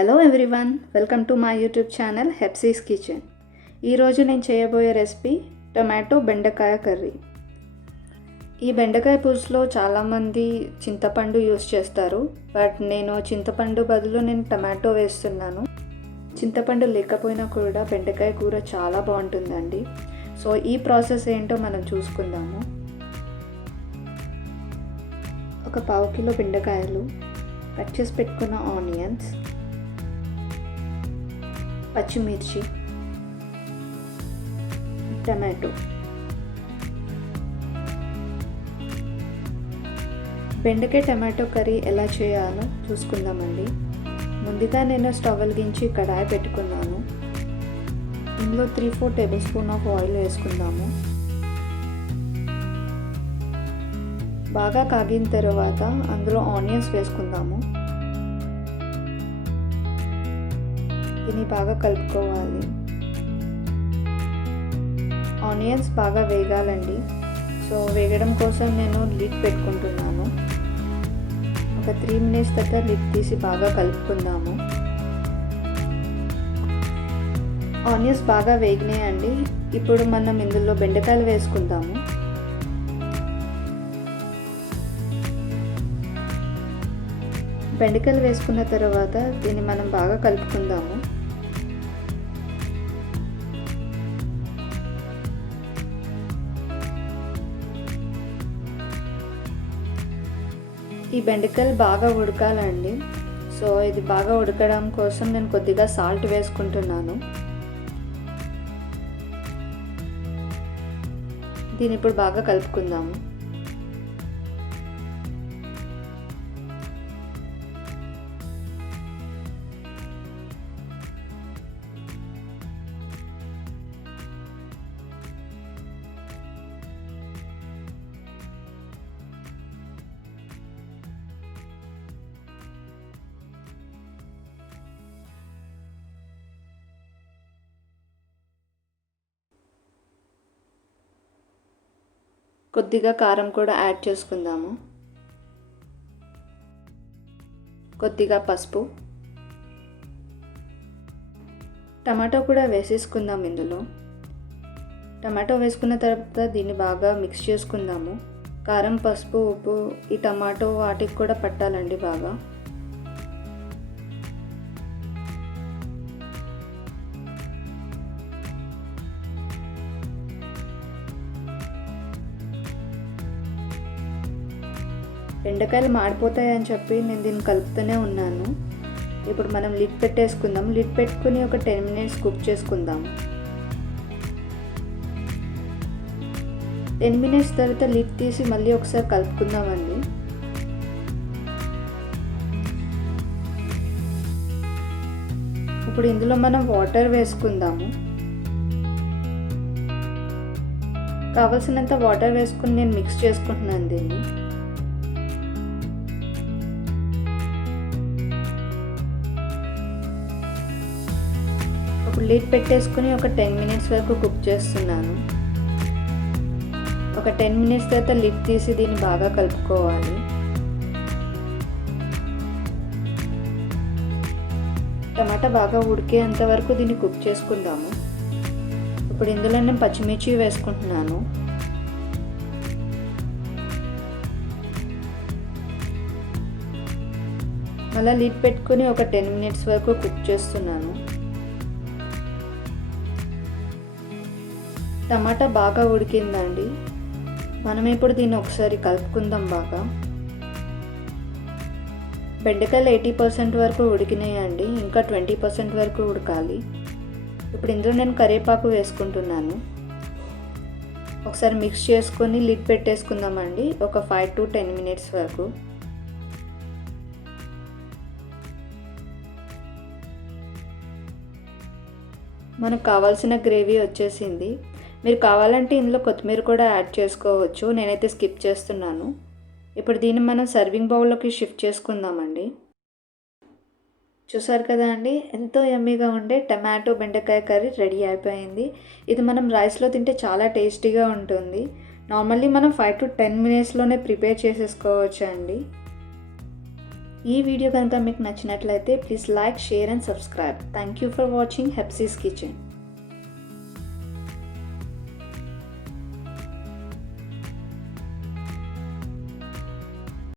Hello everyone, welcome to my YouTube channel Hepsi's kitchen. ఈరోజు నేను చేయబోయే రెసిపీ టొమాటో బెండకాయ కర్రీ. ఈ బెండకాయ పులుసులో చాలామంది చింతపండు యూస్ చేస్తారు, బట్ నేను చింతపండు బదులు టొమాటో వేస్తున్నాను. చింతపండు లేకపోయినా కూడా బెండకాయ కూర చాలా బాగుంటుందండి. సో ఈ ప్రాసెస్ ఏంటో మనం చూసుకుందాము. ఒక 1/2 కిలో బెండకాయలు, కట్ చేసి పెట్టుకున్న ఆనియన్స్, పచ్చిమిర్చి, టమాటో. బెండకాయ టమాటో కర్రీ ఎలా చేయాలో చూసుకుందామండి. ముందుగా నేను స్టవ్ వెలిగించి కడాయి పెట్టుకున్నాను. ఇందులో 3-4 టేబుల్ స్పూన్ ఆఫ్ ఆయిల్ వేసుకుందాము. బాగా కాగిన తర్వాత అందులో ఆనియన్స్ వేసుకుందాము. దీన్ని బాగా కలుపుకోవాలి. ఆనియన్స్ బాగా వేగాలండి. సో వేగడం కోసం నేను లిడ్ పెట్టుకుంటున్నాను. ఒక 3 మినిట్స్ తర్వాత లిడ్ తీసి బాగా కలుపుకుందాము. ఆనియన్స్ బాగా వేగినాయండి. ఇప్పుడు మనం ఇందులో బెండకాయలు వేసుకుందాము. బెండకాయలు వేసుకున్న తర్వాత దీన్ని మనం బాగా కలుపుకుందాము. ఈ బెండకాయలు బాగా ఉడకాలండి. సో ఇది బాగా ఉడకడం కోసం నేను కొద్దిగా సాల్ట్ వేసుకుంటున్నాను. దీన్ని ఇప్పుడు బాగా కలుపుకుందాము. కొద్దిగా కారం కూడా యాడ్ చేసుకుందాము. కొద్దిగా పసుపు, టమాటో కూడా వేసేసుకుందాం. ఇందులో టమాటో వేసుకున్న తర్వాత దీన్ని బాగా మిక్స్ చేసుకుందాము. కారం, పసుపు, ఉప్పు ఈ టమాటో వాటికి కూడా పట్టాలండి బాగా. బెండకాయలు మాడిపోతాయని చెప్పి నేను దీన్ని కలుపుతూనే ఉన్నాను. ఇప్పుడు మనం లిడ్ పెట్టేసుకుందాం. లిడ్ పెట్టుకుని ఒక 10 మినిట్స్ కుక్ చేసుకుందాం. 10 మినిట్స్ తర్వాత లిడ్ తీసి మళ్ళీ ఒకసారి కలుపుకుందామండి. ఇప్పుడు ఇందులో మనం వాటర్ వేసుకుందాము. కావలసినంత వాటర్ వేసుకుని నేను మిక్స్ చేసుకుంటున్నాను దీన్ని. లిడ్ పెట్టేసుకుని ఒక 10 మినిట్స్ వరకు కుక్ చేస్తున్నాను. ఒక 10 మినిట్స్ తర్వాత లిడ్ తీసి దీన్ని బాగా కలుపుకోవాలి. టమాటా బాగా ఉడికేంత వరకు దీన్ని కుక్ చేసుకుందాము. ఇప్పుడు ఇందులో నేను పచ్చిమిర్చి వేసుకుంటున్నాను. మళ్ళీ లిడ్ పెట్టుకుని ఒక 10 మినిట్స్ వరకు కుక్ చేస్తున్నాను. టమాటా బాగా ఉడికిందండి. మనం ఇప్పుడు దీన్ని ఒకసారి కలుపుకుందాం బాగా. బెండకాయలు 80% వరకు ఉడికినాయండి. ఇంకా 20% వరకు ఉడకాలి. ఇప్పుడు ఇందులో నేను కరివేపాకు వేసుకుంటున్నాను. ఒకసారి మిక్స్ చేసుకొని లిడ్ పెట్టేసుకుందామండి ఒక 5 to 10 మినిట్స్ వరకు. మనకు కావాల్సిన గ్రేవీ వచ్చేసింది. మీరు కావాలంటే ఇందులో కొత్తిమీర కూడా యాడ్ చేసుకోవచ్చు. నేనైతే స్కిప్ చేస్తున్నాను. ఇప్పుడు దీన్ని మనం సర్వింగ్ బౌల్లోకి షిఫ్ట్ చేసుకుందామండి. చూసారు కదా అండి, ఎంతో యమ్మీగా ఉండే టమాటో బెండకాయ కర్రీ రెడీ అయిపోయింది. ఇది మనం రైస్లో తింటే చాలా టేస్టీగా ఉంటుంది. నార్మల్లీ మనం 5 to 10 మినిట్స్లోనే ప్రిపేర్ చేసేసుకోవచ్చు అండి. ఈ వీడియో కనుక మీకు నచ్చినట్లయితే please like, share and subscribe. Thank you for watching Hepsi's kitchen.